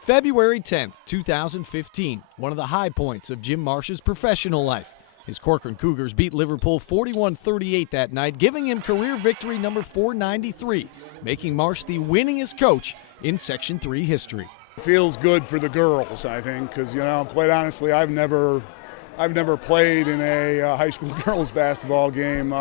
February 10th, 2015, one of the high points of Jim Marsh's professional life. His Corcoran Cougars beat Liverpool 41-38 that night, giving him career victory number 493, making Marsh the winningest coach in Section 3 history. It feels good for the girls, I think, because, quite honestly, I've never played in a high school girls basketball game.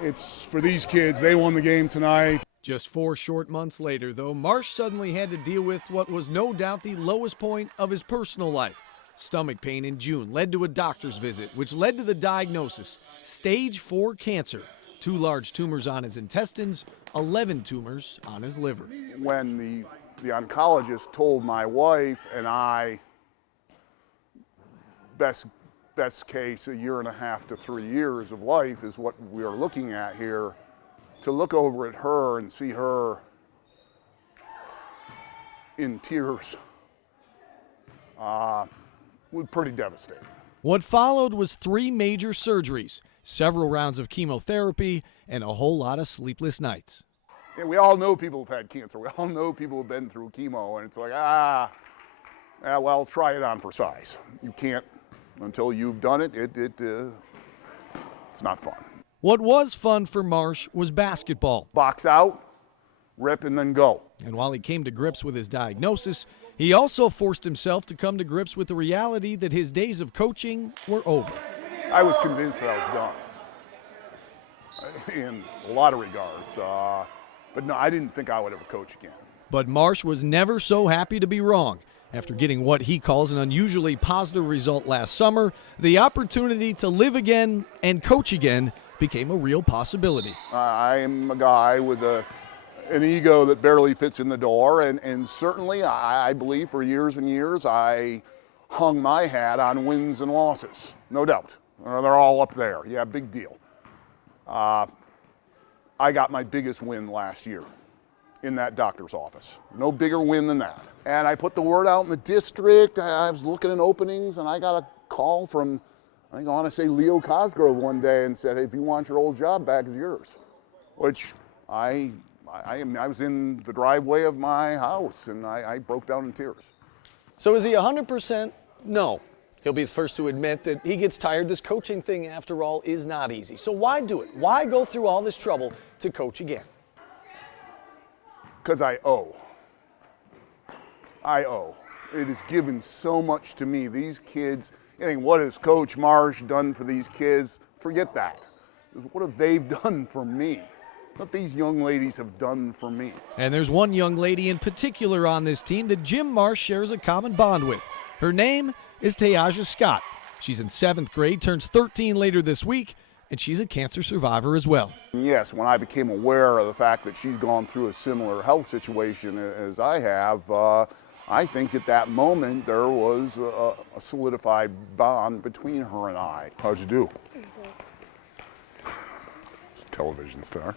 It's for these kids. They won the game tonight. Just 4 short months later, though, Marsh suddenly had to deal with what was no doubt the lowest point of his personal life. Stomach pain in June led to a doctor's visit, which led to the diagnosis: stage 4 cancer, 2 large tumors on his intestines, 11 tumors on his liver. When the oncologist told my wife and I, best case, 1.5 to 3 years of life is what we are looking at here, to look over at her and see her in tears was pretty devastating. What followed was 3 major surgeries, several rounds of chemotherapy, and a whole lot of sleepless nights. Yeah, we all know people have had cancer. We all know people have been through chemo, and it's like, well, try it on for size. You can't, until you've done it, it's not fun. What was fun for Marsh was basketball. Box out, rip, and then go. And while he came to grips with his diagnosis, he also forced himself to come to grips with the reality that his days of coaching were over. I was convinced that I was done in a lot of regards. But no, I didn't think I would ever coach again. But Marsh was never so happy to be wrong. After getting what he calls an unusually positive result last summer, the opportunity to live again and coach again became a real possibility. I am a guy with an ego that barely fits in the door, and certainly I believe for years and years I hung my hat on wins and losses, no doubt. They're all up there. Yeah, big deal. I got my biggest win last year in that doctor's office. No bigger win than that. And I put the word out in the district. I was looking at openings, and I got a call from, I think I want to say Leo Cosgrove one day, and said, hey, if you want your old job back, it's yours. Which I was in the driveway of my house, and I broke down in tears. So is he 100%? No. He'll be the first to admit that he gets tired. This coaching thing, after all, is not easy. So why do it? Why go through all this trouble to coach again? Because I owe. It has given so much to me. These kids, you think, what has Coach Marsh done for these kids? Forget that. What have they done for me? What these young ladies have done for me. And there's one young lady in particular on this team that Jim Marsh shares a common bond with. Her name is Tayaja Scott. She's in 7th grade, turns 13 later this week, and she's a cancer survivor as well. Yes, when I became aware of the fact that she's gone through a similar health situation as I have, I think at that moment there was a solidified bond between her and I. How'd you do? Television star.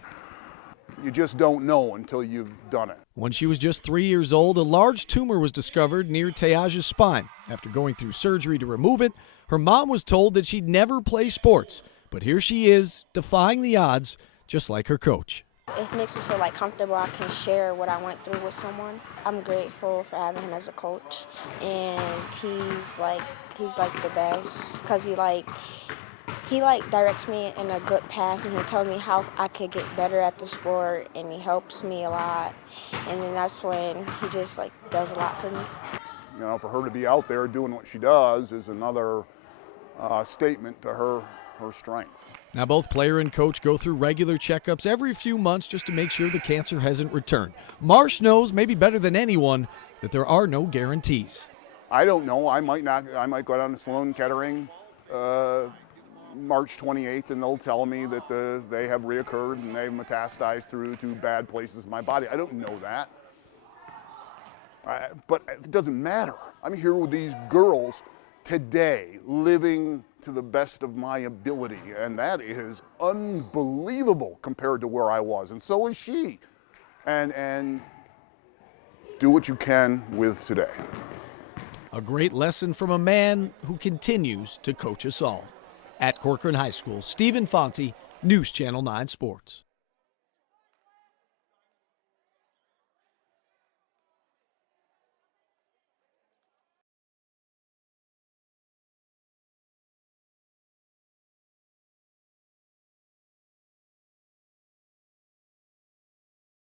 You just don't know until you've done it. When she was just 3 years old, a large tumor was discovered near Tayaja's spine. After going through surgery to remove it, her mom was told that she'd never play sports. But here she is, defying the odds, just like her coach. It makes me feel comfortable. I can share what I went through with someone. I'm grateful for having him as a coach, and he's the best because he directs me in a good path, and he tells me how I could get better at the sport, and he helps me a lot. And then that's when he just does a lot for me. For her to be out there doing what she does is another statement to her strength. Now both player and coach go through regular checkups every few months just to make sure the cancer hasn't returned. Marsh knows, maybe better than anyone, that there are no guarantees. I don't know. I might go down to Sloan Kettering March 28th, and they'll tell me that they have reoccurred and they've metastasized through to bad places in my body. I don't know that. But it doesn't matter. I'm here with these girls today, living to the best of my ability, and that is unbelievable compared to where I was, and so is she. And do what you can with today. A great lesson from a man who continues to coach us all. At Corcoran High School, Stephen Fonte, News Channel 9 Sports.